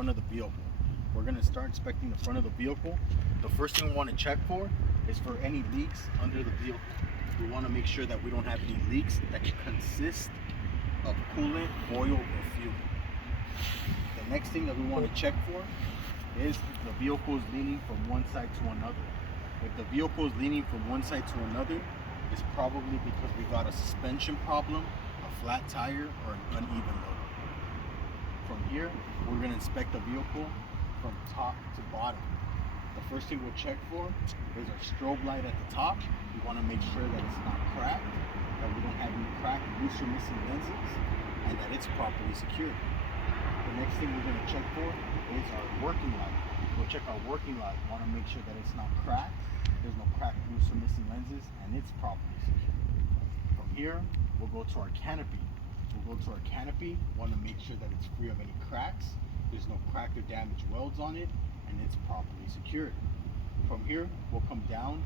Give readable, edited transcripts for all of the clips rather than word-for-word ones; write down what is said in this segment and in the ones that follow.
front of the vehicle. We're going to start inspecting the front of the vehicle. The first thing we want to check for is for any leaks under the vehicle. We want to make sure that we don't have any leaks that can consist of coolant, oil, or fuel. The next thing that we want to check for is if the vehicle is leaning from one side to another. If the vehicle is leaning from one side to another, it's probably because we got a suspension problem, a flat tire, or an uneven load. From here, we're going to inspect the vehicle from top to bottom. The first thing we'll check for is our strobe light at the top. We want to make sure that it's not cracked, that we don't have any cracked, loose, or missing lenses, and that it's properly secured. The next thing we're going to check for is our working light. We'll check our working light. We want to make sure that it's not cracked, there's no cracked, loose, or missing lenses, and it's properly secured. From here, we'll go to our canopy. Want to make sure that it's free of any cracks, there's no cracked or damaged welds on it, and it's properly secured. From here, we'll come down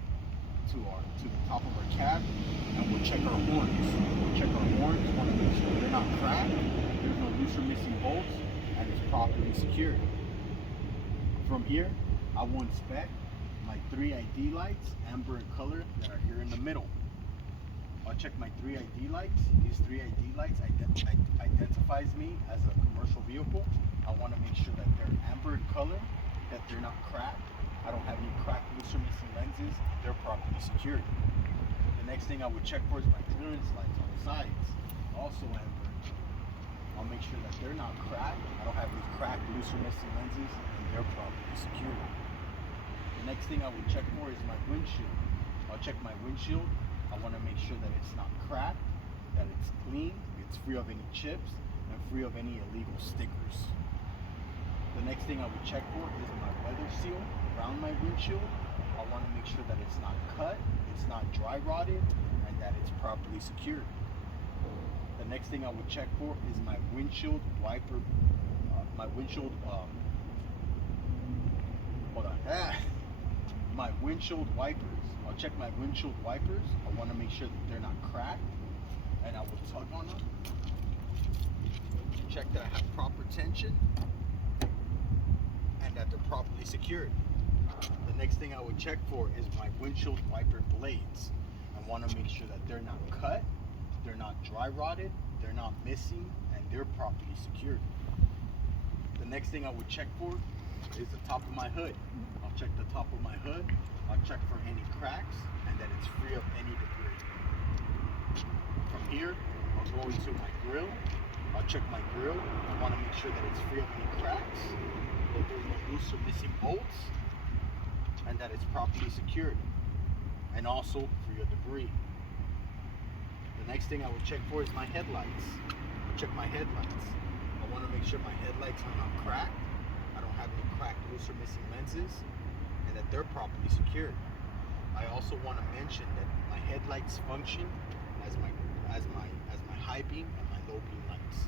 to the top of our cab, and we'll check our horns. Want to make sure they're not cracked, there's no loose or missing bolts, and it's properly secured. From here, I will inspect my 3 ID lights, amber in color, that are here in the middle. I'll check my 3 ID lights. These 3 ID lights identifies me as a commercial vehicle. I want to make sure that they're amber in color, that they're not cracked. I don't have any cracked, loose, or missing lenses. They're properly secured. The next thing I would check for is my clearance lights on the sides, also amber in color. I'll make sure that they're not cracked. I don't have any cracked, loose, or missing lenses, and they're properly secured. The next thing I would check for is my windshield. I'll check my windshield. I want to make sure that it's not cracked, that it's clean, it's free of any chips, and free of any illegal stickers. The next thing I would check for is my weather seal around my windshield. I want to make sure that it's not cut, it's not dry rotted, and that it's properly secured. The next thing I would check for is my windshield wiper, my windshield wipers. I'll check my windshield wipers. I want to make sure that they're not cracked, and I will tug on them. Check that I have proper tension and that they're properly secured. The next thing I would check for is my windshield wiper blades. I want to make sure that they're not cut, they're not dry rotted, they're not missing, and they're properly secured. The next thing I would check for is the top of my hood. I'll check the top of my hood. I'll check for any cracks and that it's free of any debris. From here, I'll go into my grill. I'll check my grill. I want to make sure that it's free of any cracks, that there's no loose or missing bolts, and that it's properly secured, and also free of debris. The next thing I will check for is my headlights. I'll check my headlights. I want to make sure my headlights are not cracked, I don't have any cracked, loose, or missing lenses, and that they're properly secured. I also want to mention that my headlights function as my high beam and my low beam lights.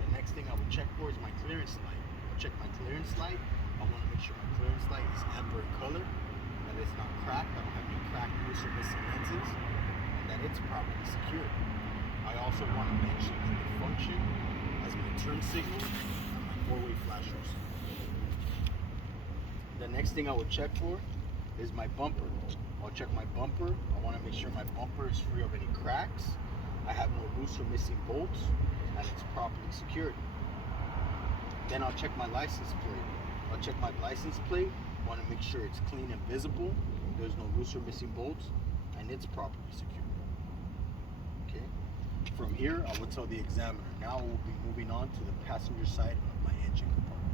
The next thing I will check for is my clearance light. I'll check my clearance light. I want to make sure my clearance light is amber in color, that it's not cracked, I don't have any cracked, loose, or missing lenses, and that it's properly secured. I also want to mention that they function as my turn signal and my 4-way flashers. The next thing I will check for is my bumper. I'll check my bumper. I want to make sure my bumper is free of any cracks, I have no loose or missing bolts, and it's properly secured. Then I'll check my license plate. I'll check my license plate. I want to make sure it's clean and visible, there's no loose or missing bolts, and it's properly secured. Okay. From here, I will tell the examiner. Now we'll be moving on to the passenger side of my engine compartment.